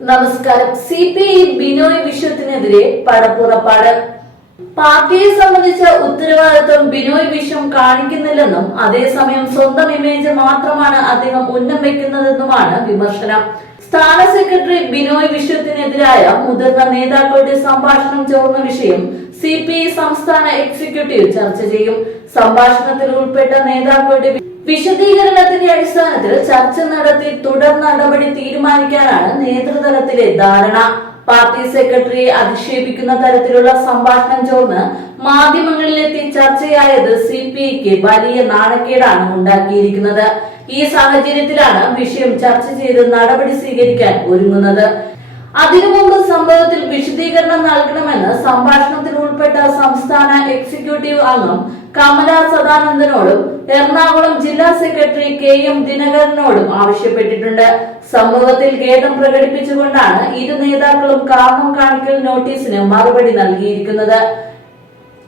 നമസ്കാരം. CPI ബിനോയ് വിശ്വത്തിനെതിരെ പടപ്പുറപ്പാട്. പാർട്ടിയെ സംബന്ധിച്ച ഉത്തരവാദിത്വം ബിനോയ് വിശ്വം കാണിക്കുന്നില്ലെന്നും അതേസമയം സ്വന്തം ഇമേജ് മാത്രമാണ് അദ്ദേഹം ഉന്നം വെക്കുന്നതെന്നുമാണ് വിമർശനം. സ്ഥാന സെക്രട്ടറി ബിനോയ് വിശ്വത്തിനെതിരായ മുതിർന്ന നേതാക്കളുടെ സംഭാഷണം ചോർന്ന വിഷയം CPI സംസ്ഥാന എക്സിക്യൂട്ടീവ് ചർച്ച ചെയ്യും. സംഭാഷണത്തിൽ ഉൾപ്പെട്ട നേതാക്കളുടെ വിശദീകരണത്തിന്റെ അടിസ്ഥാനത്തിൽ ചർച്ച നടത്തി തുടർ നടപടി തീരുമാനിക്കാനാണ് നേതൃതലത്തിലെ ധാരണ. പാർട്ടി സെക്രട്ടറിയെ അധിക്ഷേപിക്കുന്ന തരത്തിലുള്ള സംഭാഷണം ചോർന്ന് മാധ്യമങ്ങളിലെത്തി ചർച്ചയായത് CPIക്ക് വലിയ നാണക്കേടാണ് ഉണ്ടാക്കിയിരിക്കുന്നത്. ഈ സാഹചര്യത്തിലാണ് വിഷയം ചർച്ച ചെയ്ത് നടപടി സ്വീകരിക്കാൻ ഒരുങ്ങുന്നത്. അതിനു മുമ്പ് സംഭവത്തിൽ വിശദീകരണം നൽകണമെന്ന് സംഭാഷണത്തിൽ ഉൾപ്പെട്ട സംസ്ഥാന എക്സിക്യൂട്ടീവ് അംഗം കമല സദാനന്ദനോടും എറണാകുളം ജില്ലാ സെക്രട്ടറി KM ദിനകരനോടും ആവശ്യപ്പെട്ടിട്ടുണ്ട്. സംഭവത്തിൽ ഖേദം പ്രകടിപ്പിച്ചുകൊണ്ടാണ് ഇരു നേതാക്കളും കാരണം കാണിക്കൽ നോട്ടീസിന് മറുപടി നൽകിയിരിക്കുന്നത്.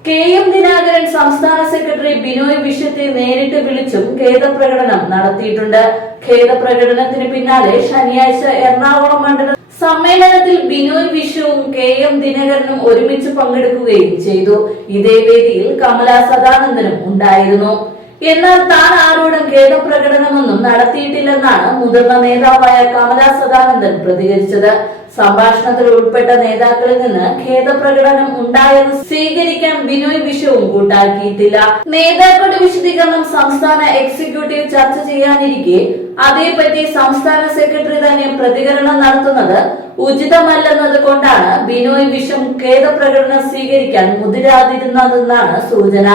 KM ദിനകരൻ സംസ്ഥാന സെക്രട്ടറി ബിനോയ് വിശ്വത്തെ നേരിട്ട് വിളിച്ചും ഖേദപ്രകടനം നടത്തിയിട്ടുണ്ട്. ഖേദപ്രകടനത്തിന് പിന്നാലെ ശനിയാഴ്ച എറണാകുളം മണ്ഡലം സമ്മേളനത്തിൽ ബിനോയ് വിശ്വവും KM ദിനകരനും ഒരുമിച്ച് പങ്കെടുക്കുകയും ചെയ്തു. ഇതേ വേദിയിൽ കമല സദാനന്ദനും ഉണ്ടായിരുന്നു. എന്നാൽ താൻ ആരോടും ഖേദപ്രകടനമൊന്നും നടത്തിയിട്ടില്ലെന്നാണ് മുതിർന്ന നേതാവായ കമല സദാനന്ദൻ പ്രതികരിച്ചത്. സംഭാഷണത്തിൽ ഉൾപ്പെട്ട നേതാക്കളിൽ നിന്ന് ഖേദപ്രകടനം ഉണ്ടായെന്ന് സ്വീകരിക്കാൻ ബിനോയ് വിശ്വവും കൂട്ടാക്കിയിട്ടില്ല. നേതാക്കളുടെ വിശദീകരണം സംസ്ഥാന എക്സിക്യൂട്ടീവ് ചർച്ച ചെയ്യാനിരിക്കെ അതേപറ്റി സംസ്ഥാന സെക്രട്ടറി തന്നെ പ്രതികരണം നടത്തുന്നത് ഉചിതമല്ലെന്നത് കൊണ്ടാണ് ബിനോയ് വിശ്വം ഖേദപ്രകടനം സ്വീകരിക്കാൻ മുതിരാതിരുന്നതെന്നാണ് സൂചന.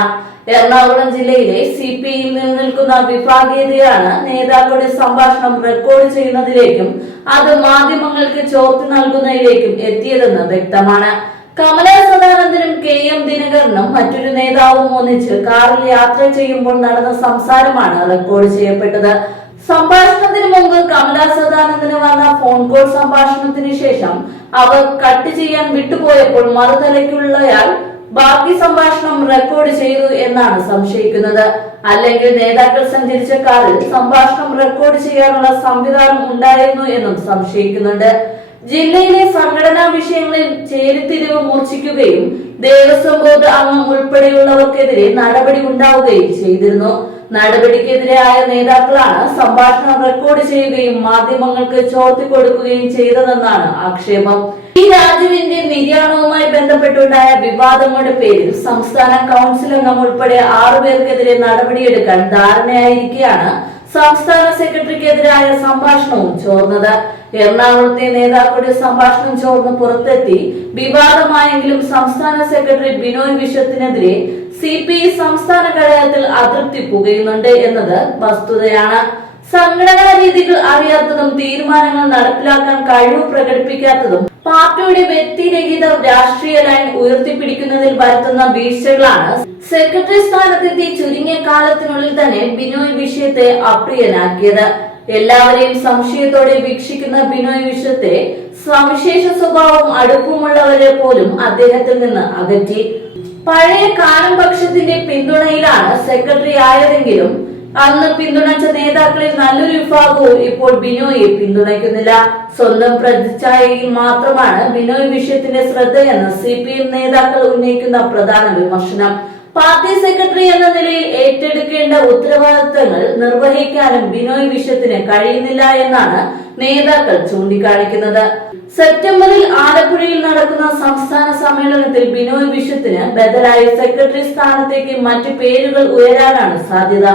എറണാകുളം ജില്ലയിലെ CPIയിൽ നിലനിൽക്കുന്ന വിഭാഗീയതയാണ് നേതാക്കളുടെ സംഭാഷണം റെക്കോർഡ് ചെയ്യുന്നതിലേക്കും അത് മാധ്യമങ്ങൾക്ക് ചോർത്തി നൽകുന്നതിലേക്കും എത്തിയതെന്ന് വ്യക്തമാണ്. കമല സദാനന്ദനും KM ദിനകരനും മറ്റൊരു നേതാവും ഒന്നിച്ച് കാറിൽ യാത്ര ചെയ്യുമ്പോൾ നടന്ന സംസാരമാണ് റെക്കോർഡ് ചെയ്യപ്പെട്ടത്. സംഭാഷണത്തിന് മുമ്പ് കമല സദാനന്ദന് വന്ന ഫോൺ കോൾ സംഭാഷണത്തിന് ശേഷം അവർ കട്ട് ചെയ്യാൻ വിട്ടുപോയപ്പോൾ മറുതലയ്ക്കുള്ളയാൾ ബാക്കി സംഭാഷണം റെക്കോർഡ് ചെയ്തു എന്നാണ് സംശയിക്കുന്നത്. അല്ലെങ്കിൽ നേതാക്കൾ സഞ്ചരിച്ച കാറിൽ സംഭാഷണം റെക്കോർഡ് ചെയ്യാനുള്ള സംവിധാനം ഉണ്ടായിരുന്നു എന്നും സംശയിക്കുന്നുണ്ട്. ജില്ലയിലെ സംഘടനാ വിഷയങ്ങളിൽ ചേരിതിരിവ് മൂർച്ഛിക്കുകയും ദേവസ്വം ബോർഡ് അംഗം ഉൾപ്പെടെയുള്ളവർക്കെതിരെ നടപടി ഉണ്ടാവുകയും ചെയ്തിരുന്നു. നടപടിക്കെതിരായ നേതാക്കളാണ് സംഭാഷണം റെക്കോർഡ് ചെയ്യുകയും മാധ്യമങ്ങൾക്ക് ചോർത്തി കൊടുക്കുകയും ചെയ്തതെന്നാണ് ആക്ഷേപം. ഈ രാജുവിന്റെ നിര്യാണവുമായി ബന്ധപ്പെട്ടുണ്ടായ വിവാദങ്ങളുടെ പേരിൽ സംസ്ഥാന കൗൺസിൽ അംഗം ഉൾപ്പെടെ 6 പേർക്കെതിരെ നടപടിയെടുക്കാൻ ധാരണയായിരിക്കെയാണ് സംസ്ഥാന സെക്രട്ടറിക്കെതിരായ സംഭാഷണവും ചോർന്നത്. എറണാകുളത്തെ നേതാക്കളുടെ സംഭാഷണം ചോർന്ന് പുറത്തെത്തി വിവാദമായെങ്കിലും സംസ്ഥാന സെക്രട്ടറി ബിനോയ് വിശ്വത്തിനെതിരെ CPI സംസ്ഥാന ഘടകത്തിൽ അതൃപ്തി പുകയുന്നുണ്ട് എന്നത് വസ്തുതയാണ്. സംഘടനാ രീതികൾ അറിയാത്തതും തീരുമാനങ്ങൾ നടപ്പിലാക്കാൻ കഴിവ് പ്രകടിപ്പിക്കാത്തതും പാർട്ടിയുടെ വ്യക്തിരഹിത രാഷ്ട്രീയ ലൈൻ ഉയർത്തിപ്പിടിക്കുന്നതിൽ വരുത്തുന്ന വീഴ്ചകളാണ് സെക്രട്ടറി സ്ഥാനത്തെത്തി ചുരുങ്ങിയ കാലത്തിനുള്ളിൽ തന്നെ ബിനോയ് വിശ്വത്തെ അപ്രിയനാക്കിയത്. എല്ലാവരെയും സംശയത്തോടെ വീക്ഷിക്കുന്ന ബിനോയ് വിശ്വത്തെ സവിശേഷ സ്വഭാവം അടുപ്പമുള്ളവരെ പോലും അദ്ദേഹത്തിൽ നിന്ന് അകറ്റി. പഴയ കാലം പക്ഷത്തിന്റെ പിന്തുണയിലാണ് സെക്രട്ടറി ആയതെങ്കിലും അന്ന് പിന്തുണച്ച നേതാക്കളിൽ നല്ലൊരു വിഭാഗവും ഇപ്പോൾ ബിനോയെ പിന്തുണയ്ക്കുന്നില്ല. സ്വന്തം പ്രതിച്ഛായയിൽ മാത്രമാണ് ബിനോയ് വിശ്വത്തിന്റെ ശ്രദ്ധയെന്ന് CPM നേതാക്കൾ ഉന്നയിക്കുന്ന പ്രധാന വിമർശനം. പാർട്ടി സെക്രട്ടറി എന്ന നിലയിൽ ഏറ്റെടുക്കേണ്ട ഉത്തരവാദിത്തങ്ങൾ നിർവഹിക്കാനും ബിനോയ് വിശ്വത്തിന് കഴിയുന്നില്ല എന്നാണ് നേതാക്കൾ ചൂണ്ടിക്കാണിക്കുന്നത്. സെപ്റ്റംബറിൽ ആലപ്പുഴയിൽ നടക്കുന്ന സംസ്ഥാന സമ്മേളനത്തിൽ ബിനോയ് വിശ്വത്തിന് ബദലായി സെക്രട്ടറി സ്ഥാനത്തേക്ക് മറ്റു പേരുകൾ ഉയരാനാണ് സാധ്യത.